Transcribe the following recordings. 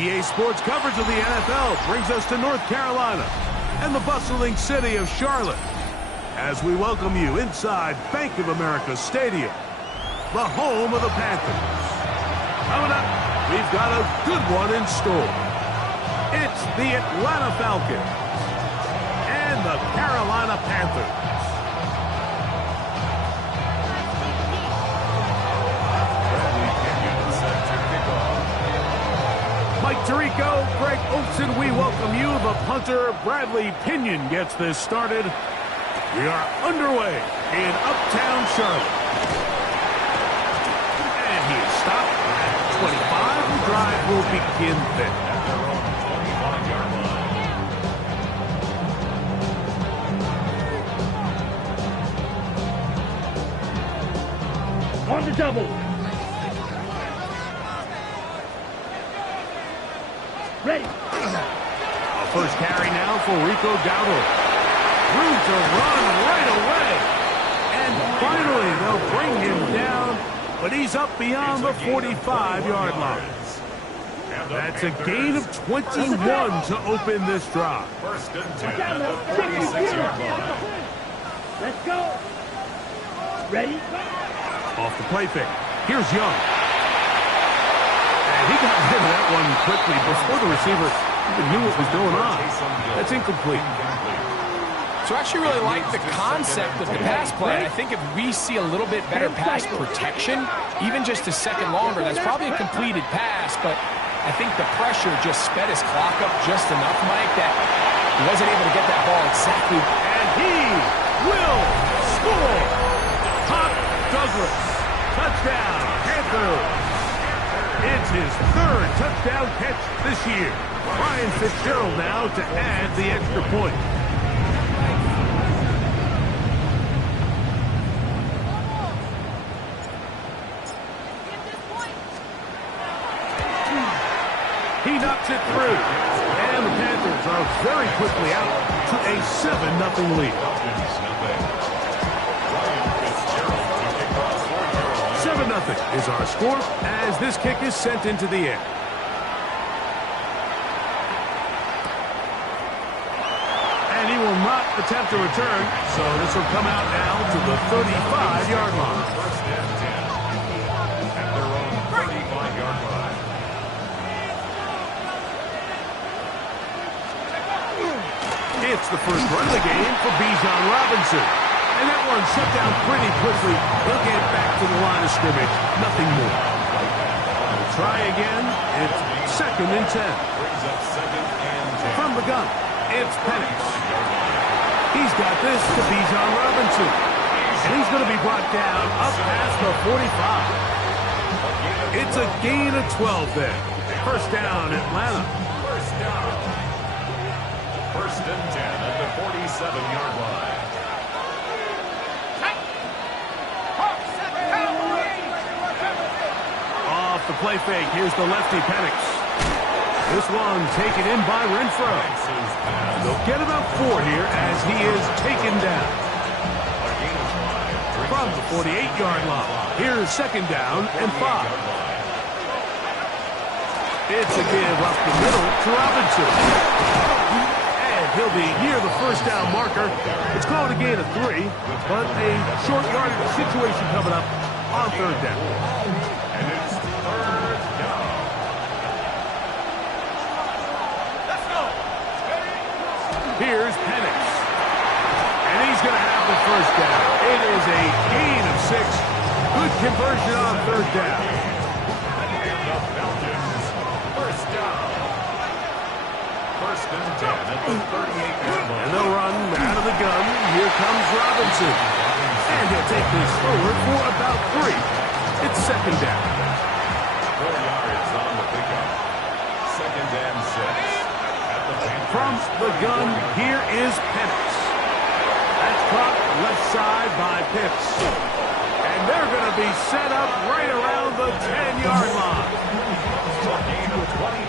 EA Sports coverage of the NFL brings us to North Carolina and the bustling city of Charlotte as we welcome you inside Bank of America Stadium, the home of the Panthers. Coming up, we've got a good one in store. It's the Atlanta Falcons and the Carolina Panthers. Mike Tirico, Greg Olsen, we welcome you. The punter, Bradley Pinion, gets this started. We are underway in Uptown Charlotte. And he is stopped at 25. The drive will begin then. On the double. Ready. A first carry now for Rico Dowdle. Room to run right away. And finally, they'll bring him down, but he's up beyond the 45-yard line. That's a gain of 21 to open this drive. First and 10 at the 46-yard line. Let's go. Ready. Off the play fake. Here's Young. And he got rid of that one quickly before the receiver even knew what was going on. That's incomplete. So I actually really like the concept of the pass play. I think if we see a little bit better pass protection, even just a second longer, that's probably a completed pass, but I think the pressure just sped his clock up just enough, Mike, that he wasn't able to get that ball exactly. And he will score. Pop Douglas. Touchdown, Panthers. It's his third touchdown catch this year. Ryan Fitzgerald now to add the extra point. He knocks it through. And the Panthers are very quickly out to a 7-0 lead. 7-0 is our score as this kick is sent into the air. And he will not attempt to return, so this will come out now to the 35-yard line. First and 10 at their own 35-yard line. It's the first run of the game for Bijan Robinson. And that one shut down pretty quickly. He'll get back to the line of scrimmage. Nothing more. We'll try again. It's second and 10. Brings up second and 10. From the gun, it's Penix. He's got this to Bijan Robinson. And he's going to be brought down up past the 45. It's a gain of 12 there. First down, Atlanta. First down. First and 10 at the 47-yard line. Off the play fake, here's the lefty Penix. This one taken in by Renfro. They'll get about 4 here as he is taken down. From the 48-yard line, here's second down and 5. It's a give up the middle to Robinson. And he'll be near the first down marker. It's called a gain of 3, but a short yardage situation coming up on third down. And it's third down. Let's go. Here's Penix. And he's going to have the first down. It is a gain of 6. Good conversion on third down. And the Falcons, first down. First and 10 at the 38-yard line. And they'll run out of the gun. Here comes Robinson. And he'll take this forward for about 3. It's second down. 4 yards on the pickup. Second and 6. At the From the gun, here is Penix. That's caught left side by Pitts. And they're going to be set up right around the 10-yard line.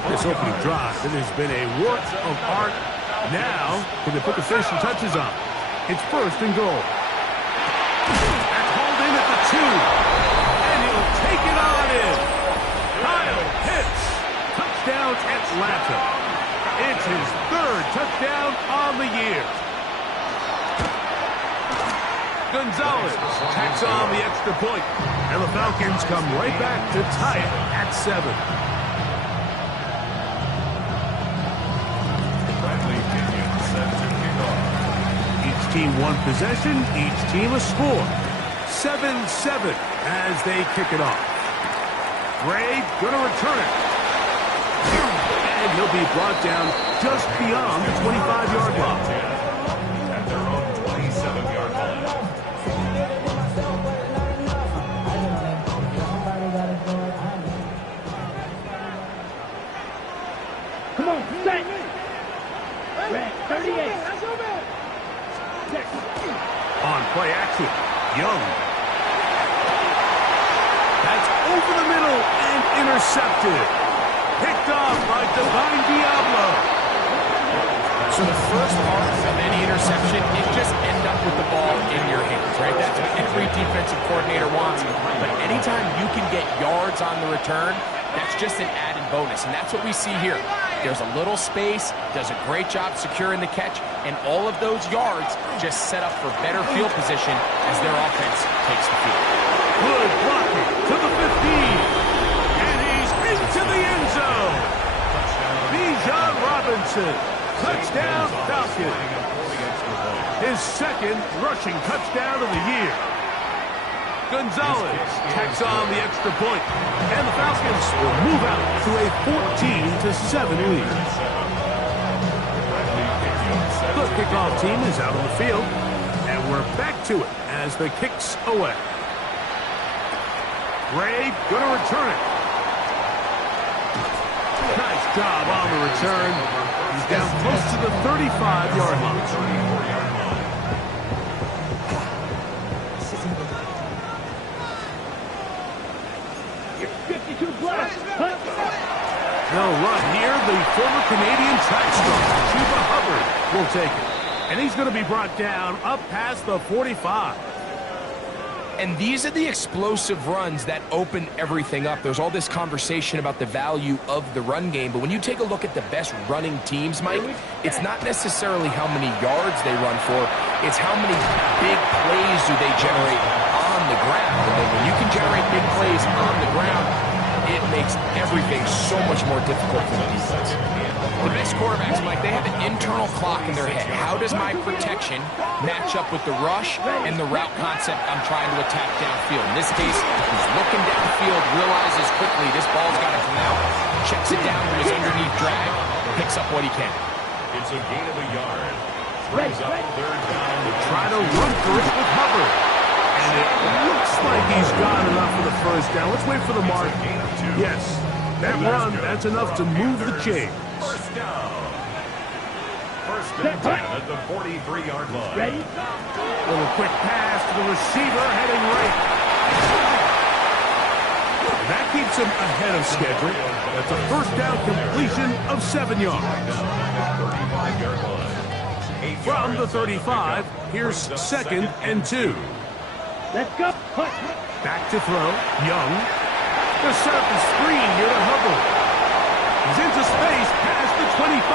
This opening drive, it has been a work of art. Now, can they put the finishing touches on? It's first and goal. That's hauled in at the 2. And he'll take it on in. Kyle Pitts. Touchdown touchdown, Atlanta. It's his third touchdown on the year. Gonzalez tacks on the extra point, and the Falcons come right back to tie it at 7. Each team one possession, each team a score. 7-7 as they kick it off. Gray going to return it. And he'll be brought down just beyond the 25-yard line. At their own 27-yard line. Come on, set. Red 38. On play action, Young. That's over the middle and intercepted. Picked off by Divine Diablo. So the first part of any interception, it just end up with the ball in your hands, right? That's what every defensive coordinator wants. But anytime you can get yards on the return, that's just an added bonus. And that's what we see here. There's a little space, does a great job securing the catch, and all of those yards just set up for better field position as their offense takes the field. Good blocking to the 15. And he's into the end zone. Bijan Robinson. Touchdown, Falcons. His second rushing touchdown of the year. Gonzalez tacks on the extra point, and the Falcons will move out to a 14-7 lead. The kickoff team is out on the field, and we're back to it as the kick's away. Gray going to return it. Nice job on the return. He's down close to the 35-yard line. They'll run here. The former Canadian track star, Chuba Hubbard, will take it. And he's going to be brought down up past the 45. And these are the explosive runs that open everything up. There's all this conversation about the value of the run game, but when you take a look at the best running teams, Mike, it's not necessarily how many yards they run for, it's how many big plays do they generate on the ground. And then when you can generate big plays on the ground, it makes everything so much more difficult for the defense. The best quarterbacks, Mike, they have an internal clock in their head. How does my protection match up with the rush and the route concept I'm trying to attack downfield? In this case, he's looking downfield, realizes quickly this ball's got to come out, checks it down to his underneath drag, picks up what he can. It's a gain of a yard. Brings up third down. Try to run for it with Hubbard. And it looks like he's got enough for the first down. Let's wait for the mark. Yes, that run, that's enough to move the chains. First down. First and 10 at the 43-yard line. Ready? Little quick pass to the receiver heading right. That keeps him ahead of schedule. That's a first down completion of 7 yards. From the 35, here's second and 2. Let's go. Back to throw. Young. They'll set up the screen here to Hubbard. He's into space past the 25.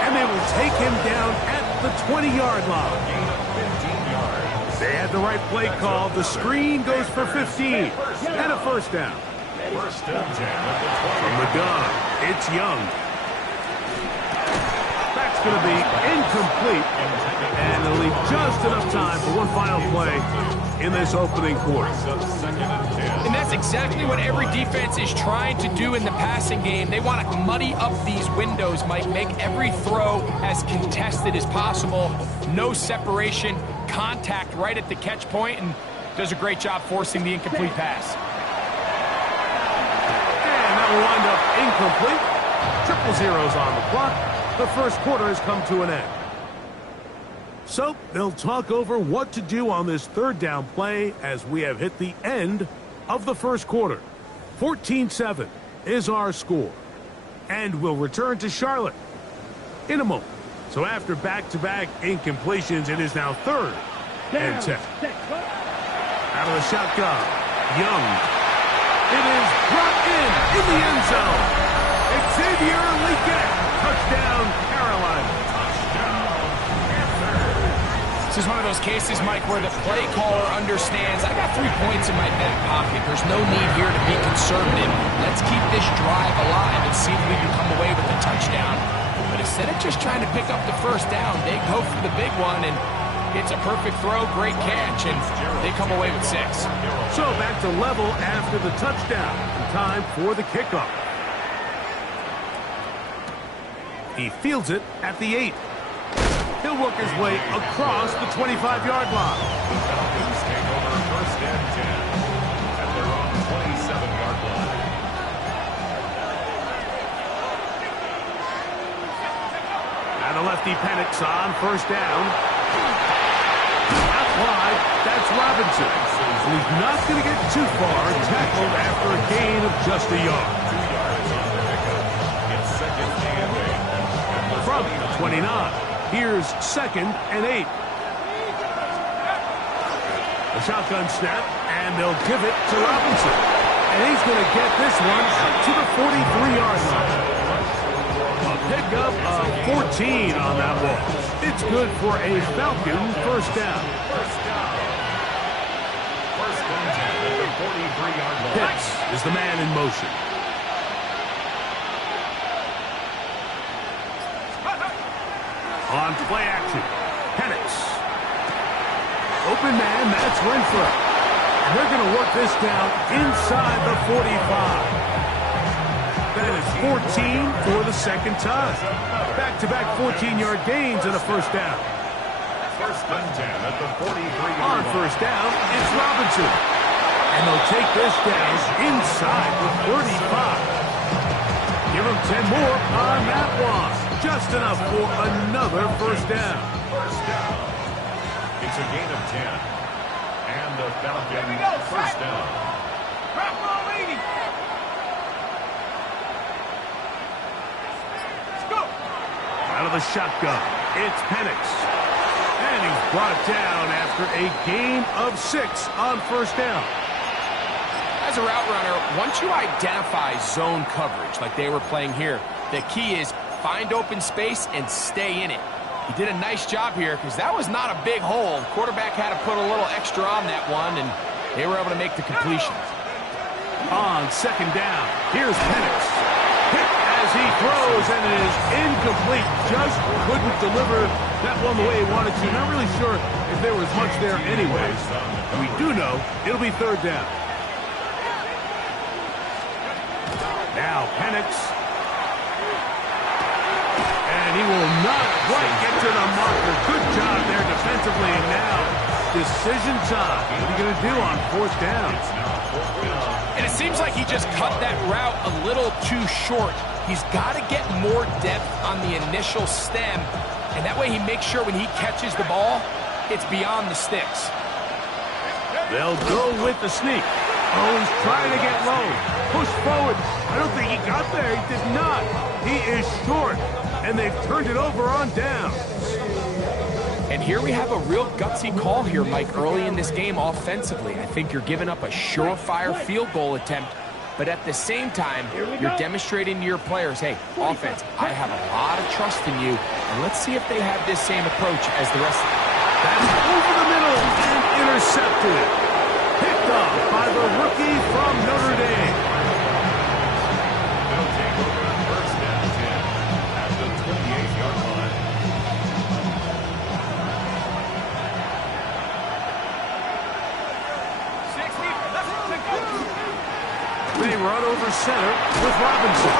And they will take him down at the 20-yard line. They had the right play call. The screen goes for 15. And a first down. First and 10 at the 20. From the gun, it's Young. That's going to be incomplete. And they'll leave just enough time for one final play in this opening quarter. And that's exactly what every defense is trying to do in the passing game. They want to muddy up these windows, Mike, make every throw as contested as possible. No separation, contact right at the catch point, and does a great job forcing the incomplete pass. And that will wind up incomplete. Triple zeros on the clock. The first quarter has come to an end. So they'll talk over what to do on this third down play as we have hit the end of the first quarter. 14-7 is our score. And we'll return to Charlotte in a moment. So after back-to-back incompletions, it is now third and 10. Out of the shotgun, Young. It is brought in the end zone. those cases, Mike, where the play caller understands, I got 3 points in my back pocket. There's no need here to be conservative. Let's keep this drive alive and see if we can come away with a touchdown. But instead of just trying to pick up the first down, they go for the big one, and it's a perfect throw, great catch, and they come away with 6. So back to level after the touchdown. Time for the kickoff. He fields it at the 8. He'll work his way across the 25-yard line. The Falcons take over first and 10 at their own 27-yard line. And the lefty Penix on first down. Out wide, that's Robinson. He's not going to get too far, tackled after a gain of just a yard. 2 yards on the pickup. It's second and 8. From the 29, here's second and 8. A shotgun snap, and they'll give it to Robinson. And he's going to get this one out to the 43-yard line. A pickup of 14 on that ball. It's good for a Falcon first down. First and 10 at the 43-yard line. Pitts is the man in motion. On play action, Penix. Open man, that's Renfro. And they're going to work this down inside the 45. That is 14 for the second time. Back-to-back 14-yard gains and a first down. First and 10 at the 43-yard line. On first down, it's Robinson. And they'll take this down inside the 35. Give him 10 more on that one. Just enough for another first down. First down. It's a gain of 10. And the Falcon first down. Out of the shotgun, it's Penix. And he's brought down after a gain of 6 on first down. As a route runner, once you identify zone coverage like they were playing here, the key is find open space and stay in it. He did a nice job here because that was not a big hole. The quarterback had to put a little extra on that one, and they were able to make the completion. On second down, here's Penix. Hit as he throws, and it is incomplete. Just couldn't deliver that one the way he wanted to. Not really sure if there was much there anyways. We do know it'll be third down. Now Penix. And he will not quite get to the marker. Good job there defensively. And now decision time. What are you going to do on fourth down? And it seems like he just cut that route a little too short. He's got to get more depth on the initial stem, and that way he makes sure when he catches the ball, it's beyond the sticks. They'll go with the sneak. Oh, he's trying to get low. Push forward. I don't think he got there. He did not. He is short, and they've turned it over on down. And here we have a real gutsy call here, Mike, early in this game offensively. I think you're giving up a surefire field goal attempt, but at the same time, you're demonstrating to your players, hey, offense, I have a lot of trust in you, and let's see if they have this same approach as the rest of them. That's over the middle and intercepted. Picked off by the rookie from Notre Dame. They'll take over first and 10 at the 28-yard line. They run over center with Robinson.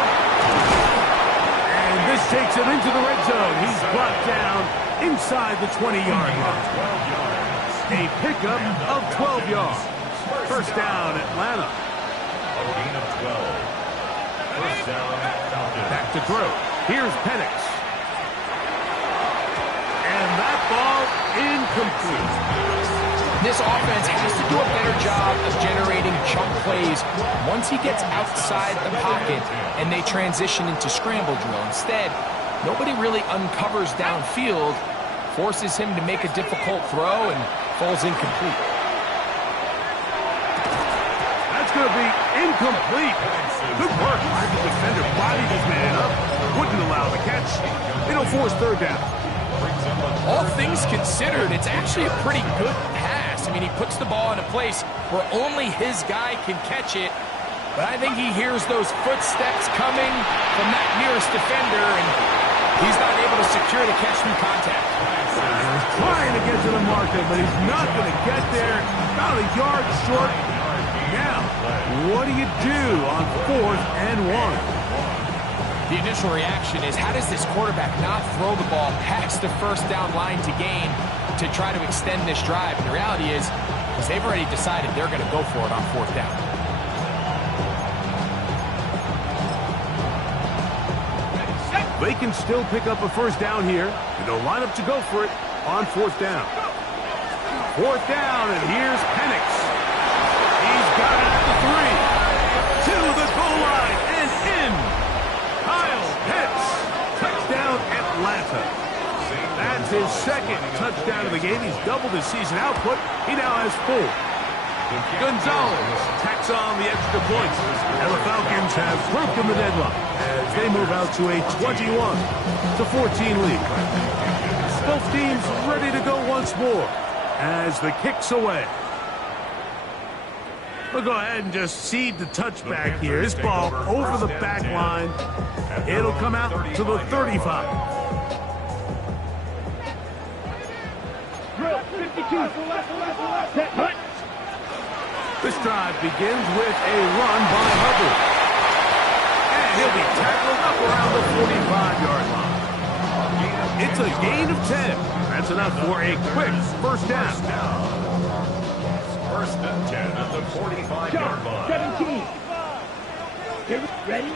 And this takes him into the red zone. He's brought down inside the 20-yard line. A pickup of 12 yards. First down, Atlanta. A gain of 12. First down, Falcons. Back to throw. Here's Penix. And that ball incomplete. This offense has to do a better job of generating chunk plays once he gets outside the pocket and they transition into scramble drill. Instead, nobody really uncovers downfield, forces him to make a difficult throw, and falls incomplete. That's going to be incomplete. Good work by the defender. Bodied his man up. Wouldn't allow the catch. It'll force third down. All things considered, it's actually a pretty good pass. I mean, he puts the ball in a place where only his guy can catch it. But I think he hears those footsteps coming from that nearest defender, and he's not able to secure the catch through contact. He's trying to get to the marker, but he's not going to get there. About a yard short. Now, what do you do on 4th and 1? The initial reaction is, how does this quarterback not throw the ball past the first down line to gain to try to extend this drive? And the reality is they've already decided they're going to go for it on 4th down. They can still pick up a first down here, and they'll line up to go for it on 4th down. 4th down, and here's Penix. He's got it at the 3. To the goal line and in. Kyle Pitts. Touchdown, Atlanta. That's his second touchdown of the game. He's doubled his season output. He now has 4. Gonzalez tacks on the extra points, and the Falcons have broken the deadlock as they move out to a 21-14 lead. Both teams ready to go once more as the kick's away. We'll go ahead and just cede the touchback here. This ball over the back line. It'll come out to the 35. 52. Set, hut. This drive begins with a run by Hubbard. And he'll be tackled up around the 45-yard line. It's a gain of 10. That's enough for a quick first down. 1st and 10 at the 45-yard line. 17. Ready?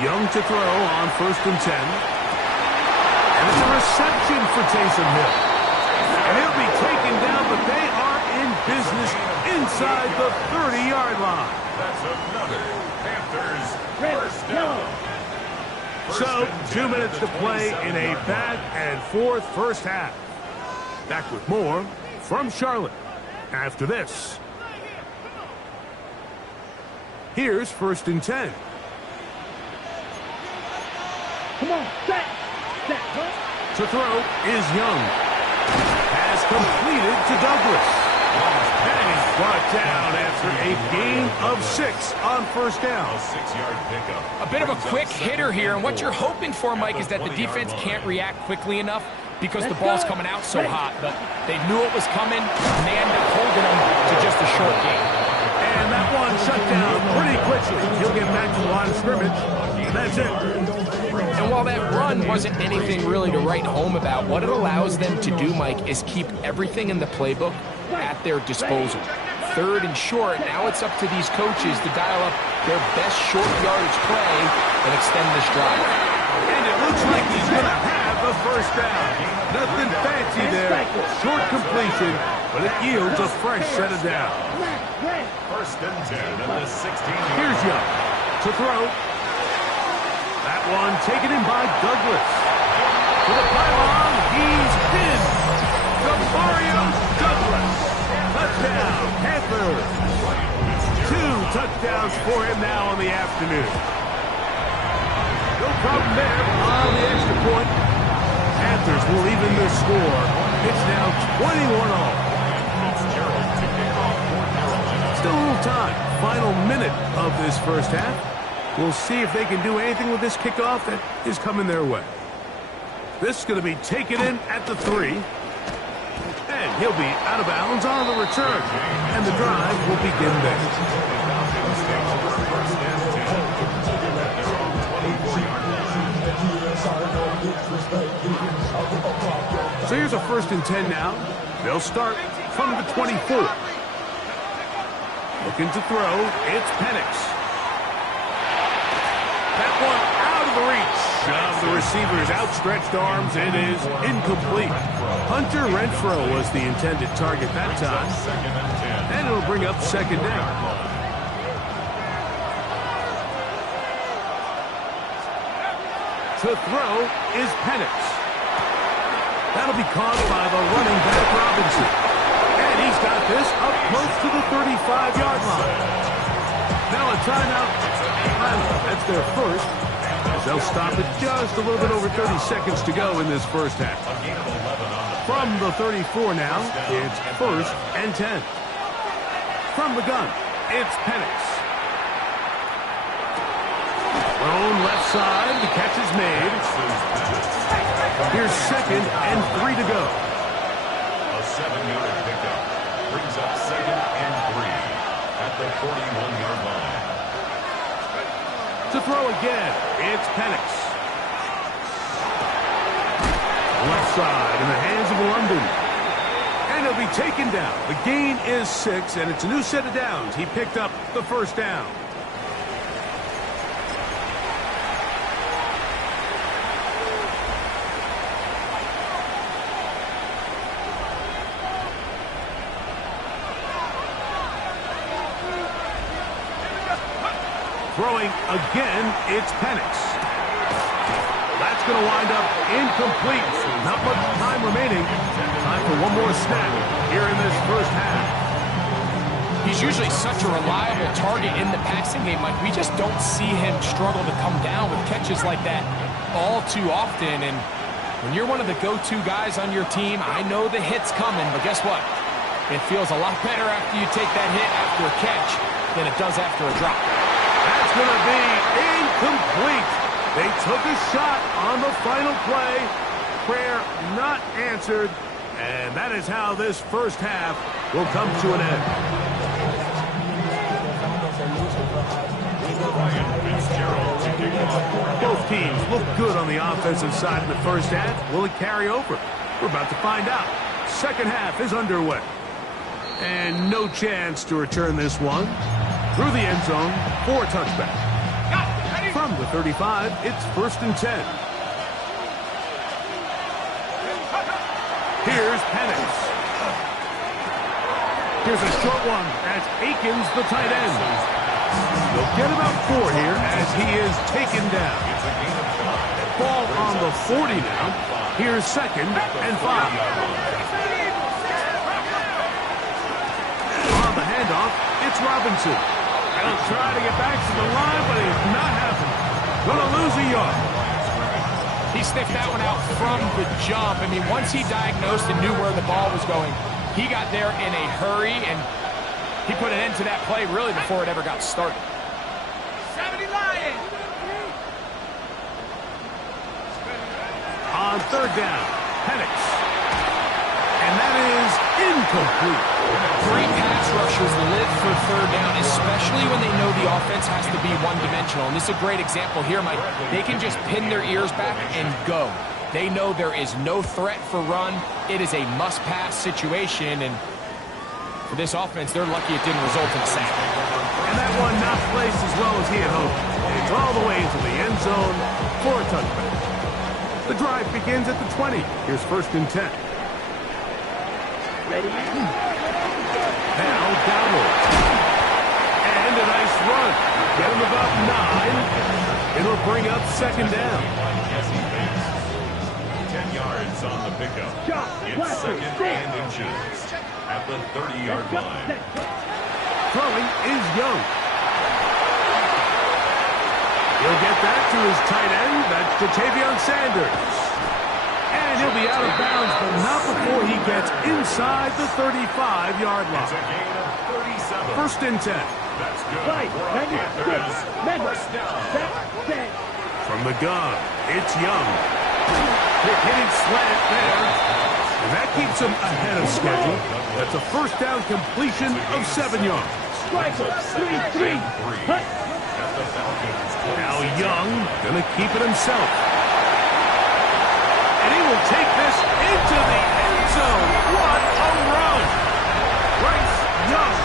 Young to throw on 1st and 10. And it's a reception for Taysom Hill. And he'll be taken down, but they are in business inside the 30-yard line. That's another Panthers first down. So, 2 minutes to play in a back and forth first half. Back with more from Charlotte after this. Here's 1st and 10. Come on, set. Set, hut. To throw is Young. Has completed to Douglas. And he's brought down after a gain of 6 on 1st down. A 6-yard pickup. A bit of a quick hitter here, and what you're hoping for, Mike, is that the defense can't react quickly enough because the ball's coming out so hot. But they knew it was coming, and they ended up holding them to just a short gain. And that one shut down pretty quickly. He'll get back to the line of scrimmage. That's it. And while that run wasn't anything really to write home about, what it allows them to do, Mike, is keep everything in the playbook at their disposal. 3rd and short, now it's up to these coaches to dial up their best short yardage play and extend this drive. And it looks like he's going to have the first down. Nothing fancy there. Short completion, but it yields a fresh set of down. 1st and 10 at the 16. Here's Young to throw. That one taken in by Douglas. To the pylon, he's in. Mario Douglas. Touchdown, Panthers. 2 touchdowns for him now on the afternoon. No problem there on the extra point. Panthers will even the score. It's now 21-all. Still a little time. Final minute of this first half. We'll see if they can do anything with this kickoff that is coming their way. This is going to be taken in at the 3. And he'll be out of bounds on the return. And the drive will begin there. So here's a 1st and 10 now. They'll start from the 24. Looking to throw. It's Penix. That one out of the reach of the receiver's outstretched arms. It is incomplete. Hunter Renfrow was the intended target that time. And it'll bring up 2nd down. To throw is Penix. That'll be caught by the running back Robinson. And he's got this up close to the 35-yard line. Now a timeout. That's their first. as they'll stop it just a little bit over 30 seconds to go in this first half. From the 34 now, it's 1st and 10. From the gun, it's Penix. Thrown left side, the catch is made. Here's 2nd and 3 to go. A 7-yard pickup brings up 2nd and 3 at the 41-yard line. To throw again, it's Penix. Left side in the hands of London. And he'll be taken down. The gain is 6, and it's a new set of downs. He picked up the first down. Throwing again, it's Penix. That's going to wind up incomplete. Not much time remaining. Time for one more snap here in this first half. He's usually such a reliable target in the passing game, Mike. We just don't see him struggle to come down with catches like that all too often. And when you're one of the go-to guys on your team, I know the hit's coming, but guess what? It feels a lot better after you take that hit after a catch than it does after a drop. That's going to be incomplete. They took a shot on the final play. Prayer not answered. And that is how this first half will come to an end. Both teams look good on the offensive side in the first half. Will it carry over? We're about to find out. Second half is underway. And no chance to return this one. Through the end zone for a touchback. From the 35, it's 1st and 10. Here's Penix. Here's a short one. That's Akins, the tight end. They'll get about 4 here as he is taken down. Ball on the 40 now. Here's 2nd and 5. On the handoff, it's Robinson. He'll try to get back to the line, but it's not happening. Gonna lose a yard. He sniffed that one out from the jump. I mean, once he diagnosed and knew where the ball was going, he got there in a hurry, and he put an end to that play really before it ever got started. 70 Lions! On 3rd down, Penix. And that is incomplete. Great pass rushers live for 3rd down, especially when they know the offense has to be one-dimensional. And this is a great example here, Mike. They can just pin their ears back and go. They know there is no threat for run. It is a must-pass situation, and for this offense, they're lucky it didn't result in a sack. And that one not placed as well as he had hoped. It's all the way into the end zone for a touchback. The drive begins at the 20. Here's 1st and 10. Ready? Now downward. And a nice run. Get him about 9. It'll bring up 2nd down. 10 yards on the pickup. It's 2nd and inches at the 30-yard line. Throwing is Young. He'll get that to his tight end. That's Ja'Tavion Sanders. And he'll be out of bounds, but not before he gets inside the 35-yard line. It's a gain of 37. 1st and 10. That's good. Right, First down. set. From the gun, it's Young. Quick hitting slant there. And that keeps him ahead of schedule. That's a 1st down completion of 7 yards. Striker, 3-3. Hut. Now Young gonna keep it himself. And he will take this into the end zone. What a run! Bryce Young,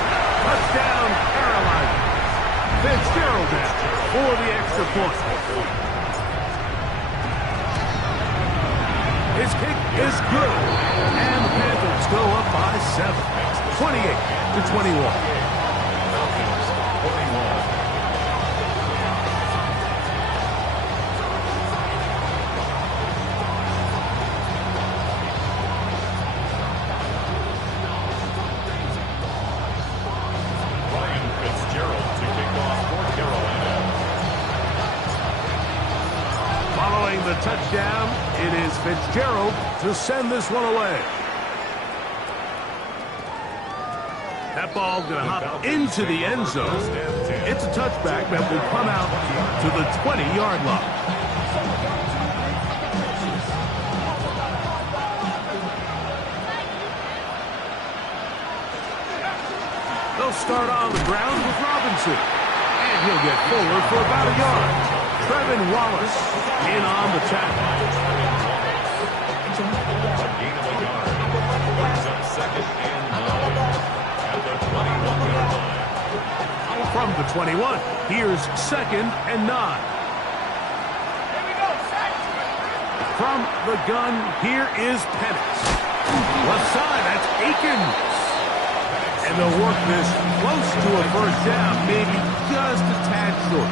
touchdown Carolina. Fitzgerald now for the extra point. His kick is good. And the Panthers go up by 7. 28-21. the touchdown. It is Fitzgerald to send this one away. That ball going to hop into the end zone. It's a touchback that will come out to the 20-yard line. They'll start on the ground with Robinson. And he'll get forward for about a yard. Trevin Wallace in on the tackle. A gain of a yard. Brings up second and 9. At the 21-yard line. From the 21, here's second and 9. From the gun, here is Penix. Left side, that's Akins. And they'll work this close to a first down, maybe just a tad short.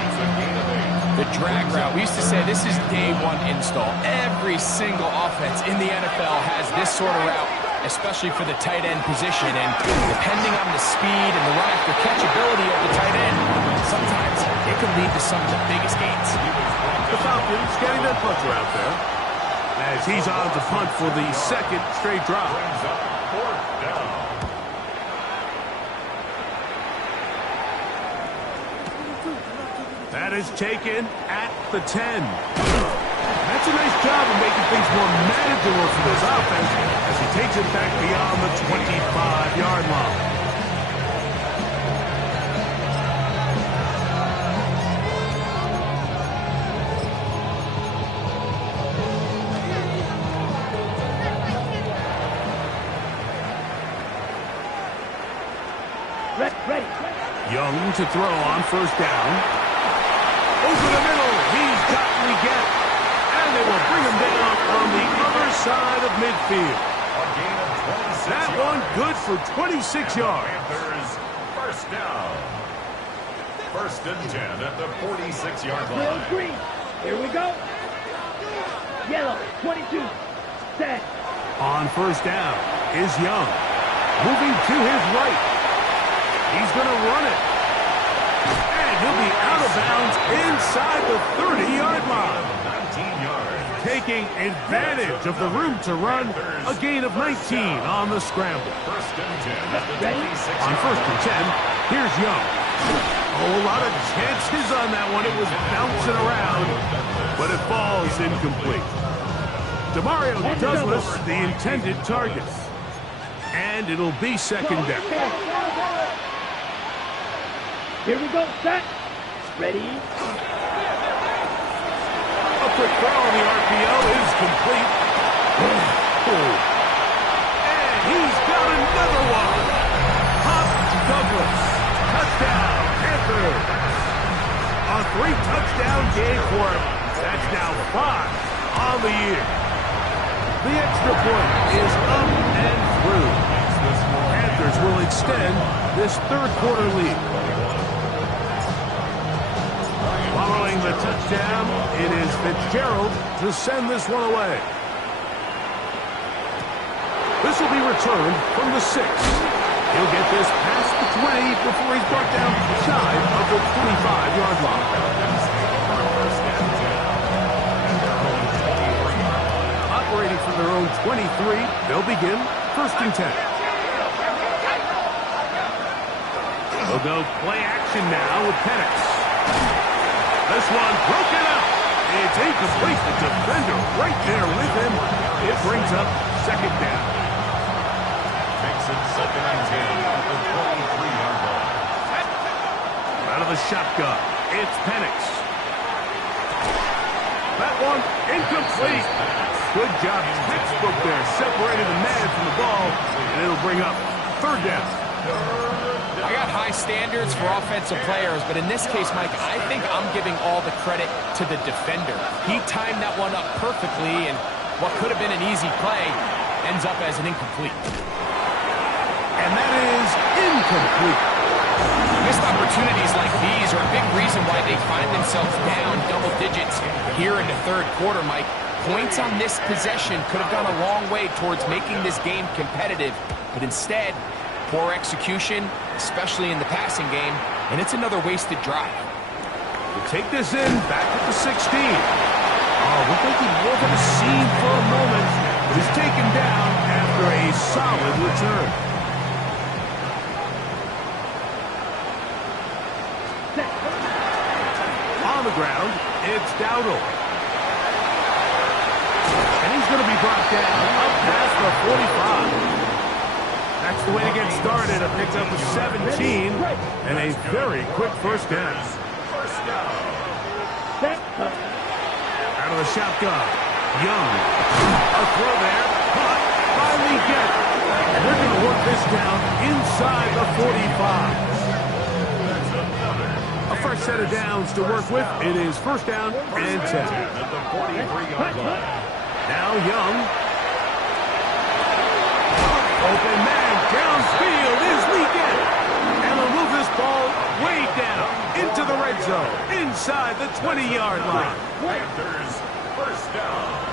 The drag route. We used to say this is day one install. Every single offense in the NFL has this sort of route, especially for the tight end position. And depending on the speed and the run after catch ability of the tight end, sometimes it can lead to some of the biggest gains. The Falcons getting their punter out there as he's on to punt for the second straight drive. Fourth down. That is taken at the 10. That's a nice job of making things more manageable for this offense as he takes it back beyond the 25-yard line. Ready. Young to throw on first down. Over the middle, he's got Leggett. And they will bring him down on the other side of midfield. A gain of 26 That yards. one good for 26 yards. Panthers first down. First and 10 at the 46-yard Real line. green. Here we go. Yellow, 22. Set. On first down is Young. Moving to his right. He's going to run it. And he'll be out of bounds inside the 30-yard line. 19 yards. Taking advantage of the room to run. A gain of 19 on the scramble. First and 10 at the Ready? 26. On first and 10, here's Young. A whole lot of chances on that one. It was bouncing around, but it falls incomplete. Demario Douglas, the intended target. And it'll be second down. Here we go. Set. Ready. A quick throw on the RPO is complete. And he's got another one. Hop Douglas. Touchdown, Panthers. A 3-touchdown game for him. That's now 5 on the year. The extra point is up and through. Panthers will extend this third quarter lead. Following the touchdown, it is Fitzgerald to send this one away. This will be returned from the 6. He'll get this past the 20 before he's brought down shy of the 25-yard line. Operating from their own 23, they'll begin first and 10. They'll go play action now with Penix. This one broken up. It's incomplete. The defender right there with him. It brings up second down. Makes it second and 10 at the 23-yard line. Out of the shotgun, it's Penix. That one incomplete. Good job, textbook there. Separated the man from the ball, and it'll bring up third down. I got high standards for offensive players, but in this case, Mike, I think I'm giving all the credit to the defender. He timed that one up perfectly, and what could have been an easy play ends up as an incomplete. And that is incomplete. Missed opportunities like these are a big reason why they find themselves down double digits here in the third quarter, Mike. Points on this possession could have gone a long way towards making this game competitive, but instead, poor execution, especially in the passing game, and it's another wasted drive. We'll take this in back at the 16. A We're thinking more of a scene for a moment. He's taken down after a solid return. On the ground, it's Dowdle. And he's going to be brought down up past the 45. That's the way to get started. A pickup of 17 and a very quick first down. Out of the shotgun, Young. A throw there, caught by Leggett. And they're going to work this down inside the 45. A fresh set of downs to work with. It is first down and 10. Now Young. Open man downfield is Leggett. And they'll move this ball way down into the red zone, inside the 20-yard line. Panthers, first down.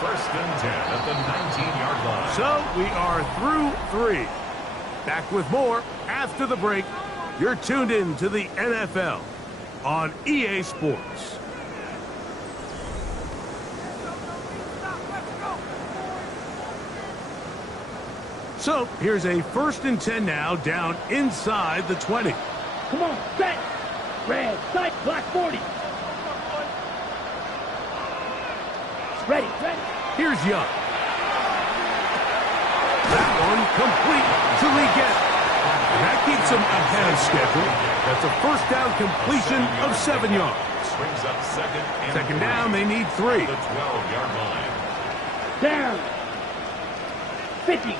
First and 10 at the 19-yard line. So we are through 3. Back with more after the break. You're tuned in to the NFL on EA Sports. So here's a first and 10 now, down inside the 20. Come on, set. Red, sight, black 40. Ready, ready. Here's Young. That one complete to Leggett. That keeps him ahead of schedule. That's a first down completion of 7 yards. Brings up second down, they need 3. The 12-yard line. Down. 50.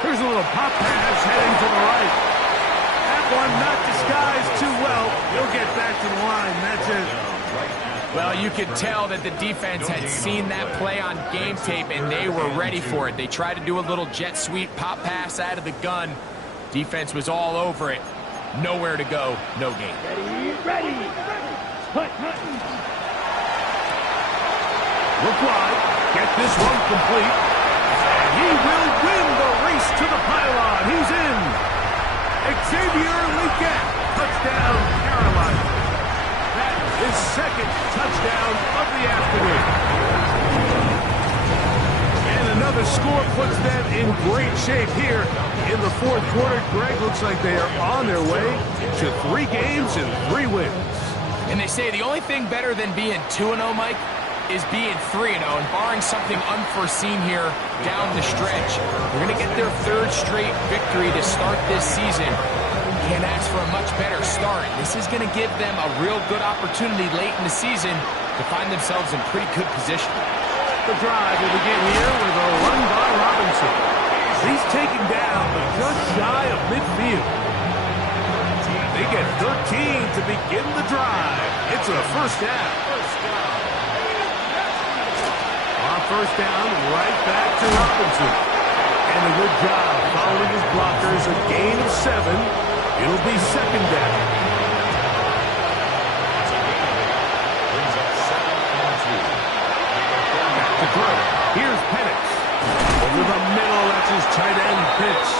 Here's a little pop pass heading to the right. That one not disguised too well. He'll get back to the line. That's it. Well, you could tell that the defense had seen that play on game tape, and they were ready for it. They tried to do a little jet sweep pop pass out of the gun. Defense was all over it. Nowhere to go, no gain. Ready, ready. Hut, hut. Look wide. Get this one complete. And he will win the race to the pylon. He's in. Xavier Leggett. Touchdown, Carolina. That is second touchdown of the afternoon. And another score puts them in great shape here in the fourth quarter. Greg, looks like they are on their way to 3 games and 3 wins. And they say the only thing better than being 2-0, Mike, is being 3-0. And barring something unforeseen here down the stretch, they're going to get their 3rd straight victory to start this season. Can't ask for a much better start. This is going to give them a real good opportunity late in the season to find themselves in pretty good position. The drive will begin here with a run by Robinson. He's taken down but just shy of midfield. They get 13 to begin the drive. It's a first down. On first down, right back to Robinson. And a good job following his blockers, a gain of 7. It'll be second down. Brings up 7 and 2. Back to throw. Here's Penix. Over the middle, that's his tight end pitch.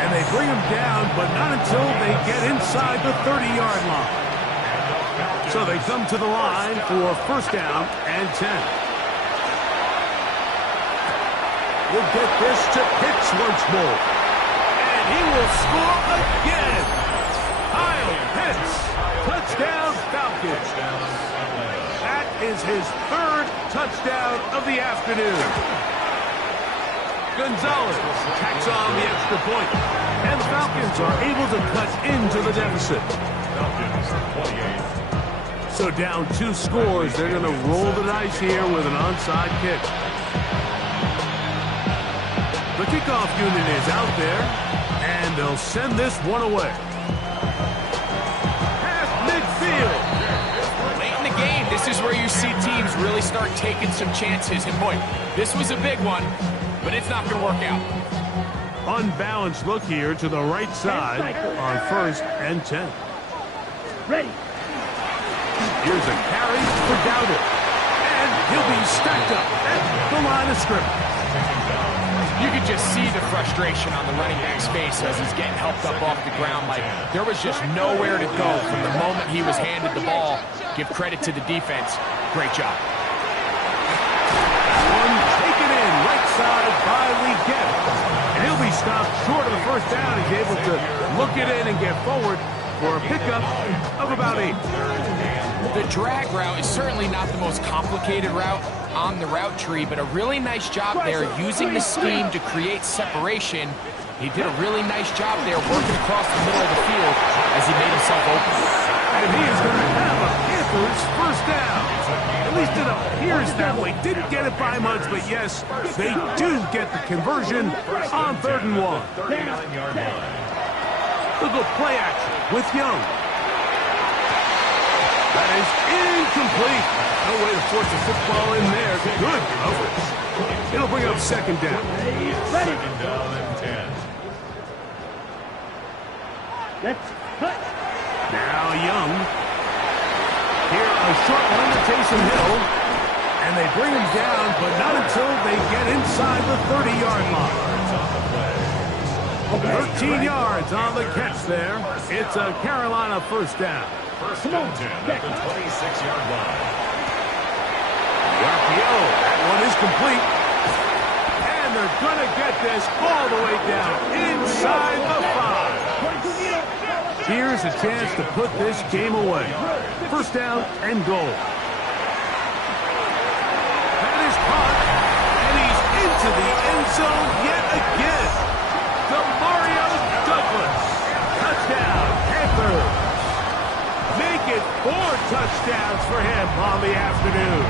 And they bring him down, but not until they get inside the 30-yard line. So they come to the line for first down and 10. We'll get this to Pitts once more. And he will score again. Kyle Pitts. Touchdown Falcons. That is his 3rd touchdown of the afternoon. Gonzalez tacks on the extra point. And the Falcons are able to cut into the deficit. So down 2 scores, they're going to roll the dice here with an onside kick. The kickoff unit is out there, and they'll send this one away. Past midfield. Late in the game, this is where you see teams really start taking some chances. And boy, this was a big one, but it's not going to work out. Unbalanced look here to the right side on first and 10. Ready. Here's a carry for Dowdle. And he'll be stacked up at the the line of scrimmage. You could just see the frustration on the running back's face as he's getting helped up off the ground. Like, there was just nowhere to go from the moment he was handed the ball. Give credit to the defense. Great job. One taken in right side by Leggett. And he'll be stopped short of the first down. He's able to look it in and get forward for a pickup of about 8. The drag route is certainly not the most complicated route on the route tree, but a really nice job there using the scheme to create separation. He did a really nice job there working across the middle of the field as he made himself open. And he is going to have a Panthers first down. At least it appears that way. Didn't get it by much, but yes, they do get the conversion on 3rd and 1. 39-yard line. Look at play action with Young. That is incomplete. No way to force a football in there. Good coverage. It'll bring up 2nd down. Second down and 10. Let's cut. Now Young. Here a short one to Taysom Hill. And they bring him down, but not until they get inside the 30-yard line. 13 yards on the catch there. It's a Carolina first down. First and 10 at the 26-yard line. Raphael, that one is complete. And they're going to get this all the way down inside the 5. Here's a chance to put this game away. First down and goal. That is caught, and he's into the end zone yet again. Mario Douglas. Touchdown, Panthers. Make it 4 touchdowns for him on the afternoon.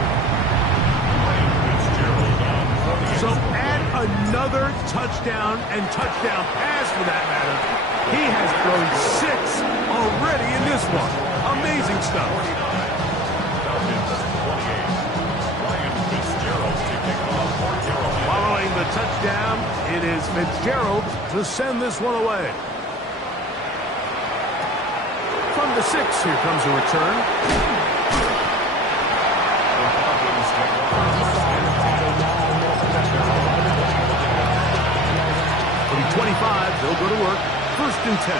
So add another touchdown and touchdown pass for that matter. He has thrown 6 already in this one. Amazing stuff. Following the touchdown, it is Fitzgerald to send this one away. From the 6, here comes a return. For the 25, they'll go to work. First and 10.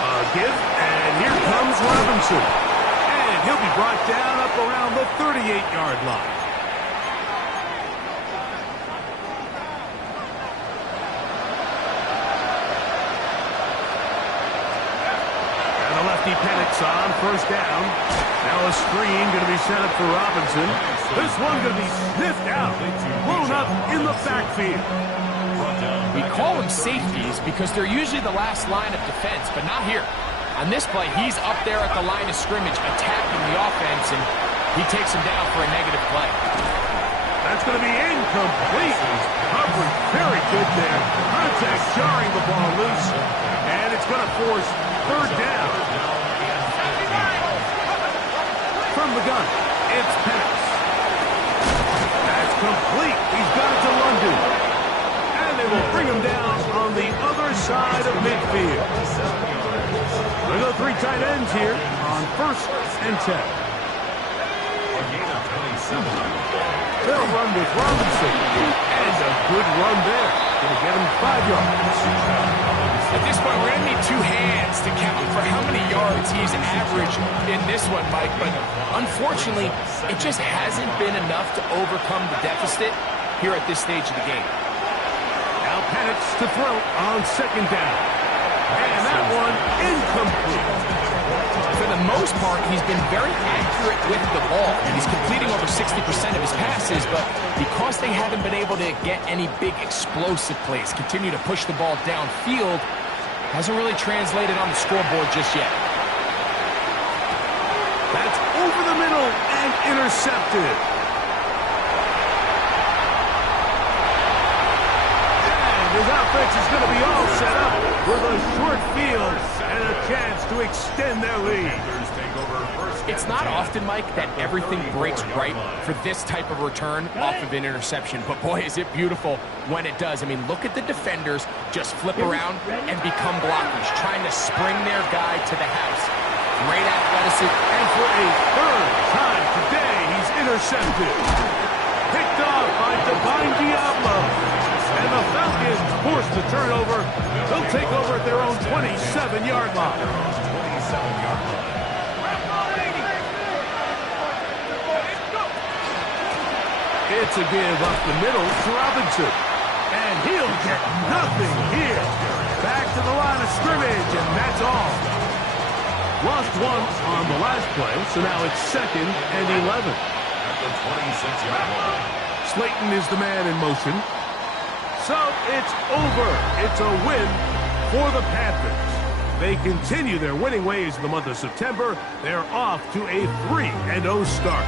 A give, and here comes Robinson. And he'll be brought down up around the 38-yard line. Penix on first down. Now a screen going to be set up for Robinson. This one going to be sniffed out, blown up in the backfield. We call them safeties because they're usually the last line of defense, but not here. On this play, he's up there at the line of scrimmage attacking the offense, and he takes him down for a negative play. That's going to be incomplete. Coverage very good there. Contact jarring the ball loose, and it's going to force 3rd down. From the gun, it's Penix. That's complete. He's got it to London. And they will bring him down on the other side of midfield. They go 3 tight ends here on 1st and 10. They'll run with Robinson. And a good run there. Going to get him 5 yards. At this point, we're going to need 2 hands to count for how many yards he's averaged in this one, Mike. But unfortunately, it just hasn't been enough to overcome the deficit here at this stage of the game. Now Penix to throw on 2nd down. And that one incomplete. For the most part, he's been very accurate with the ball. He's completing over 60% of his passes, but because they haven't been able to get any big explosive plays, continue to push the ball downfield, hasn't really translated on the scoreboard just yet. That's over the middle and intercepted. And his offense is going to be all set up with a short field and a chance to extend their lead. It's not often, Mike, that everything breaks right for this type of return off of an interception. But boy, is it beautiful when it does. I mean, look at the defenders just flip around and become blockers, trying to spring their guy to the house. Great athleticism. And for a 3rd intercepted. Picked off by Divine Diablo. And the Falcons force the turnover. They'll take over at their own 27-yard line. It's a give up the middle to Robinson. And he'll get nothing here. Back to the line of scrimmage, and that's all. Lost one on the last play, so now it's 2nd and 11. At the 26-yard line. Slayton is the man in motion. So it's over. It's a win for the Panthers. They continue their winning ways in the month of September. They're off to a 3-0 start.